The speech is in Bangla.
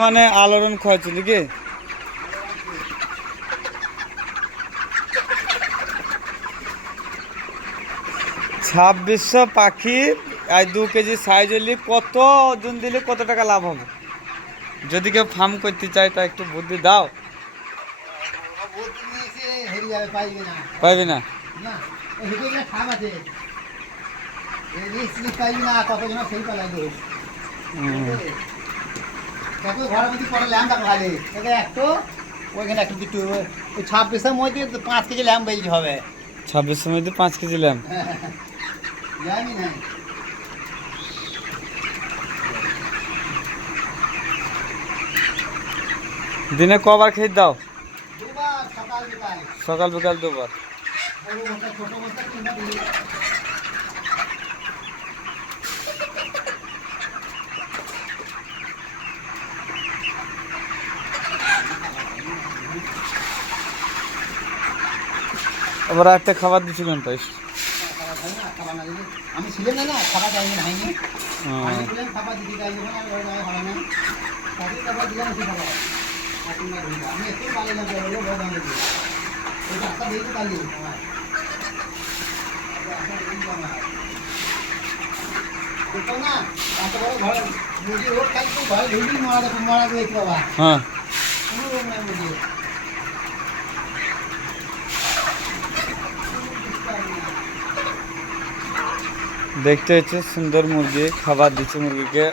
মানে আলোড়ন খাওয়াচ্ছে নাকি? 2600 পাখি আর 2 কেজি সাইজ হলে কত ওজন দিলে কত টাকা লাভ হবে? যদি কেউ ফার্ম করতে চায় তা একটু বুদ্ধি দাও। পাইবে না? ওইখানে একটু দুটো ওই 26-এর মধ্যে 5 কেজি ল্যাম্প বেলতে হবে। 2600 মধ্যে 5 কেজি ল্যাম্প। ল্যাম্পই নাই। দিনে কবার খেয়ে দাও? দুবার সকাল বিকাল। সকাল বিকাল দুবার। বড় বস্তা ছোট বস্তা কিংবা দিই। আবার একটা খাবার দিচ্ছি কেন তাই? আমি ছিলাম না খাবার চাইনি হয়নি। আমি বললাম খাবার দিতে চাই যখন আমি ঘরে যাওয়া হবে না। তাকে খাবার দিলাম ওই খাবার। আমি একটু পালি না বলবো বড় দাম দিই। ওই রাস্তা দিয়ে তো পালি আমার। তো না এত বড় ঘর মুরগি রোড খাই তো ঘরে ঢুকি মারা দেখি বাবা। হ্যাঁ। কোনো রোগ নাই মুরগি। দেখতে হচ্ছে সুন্দর মুরগি, খাবার দিচ্ছে মুরগিকে।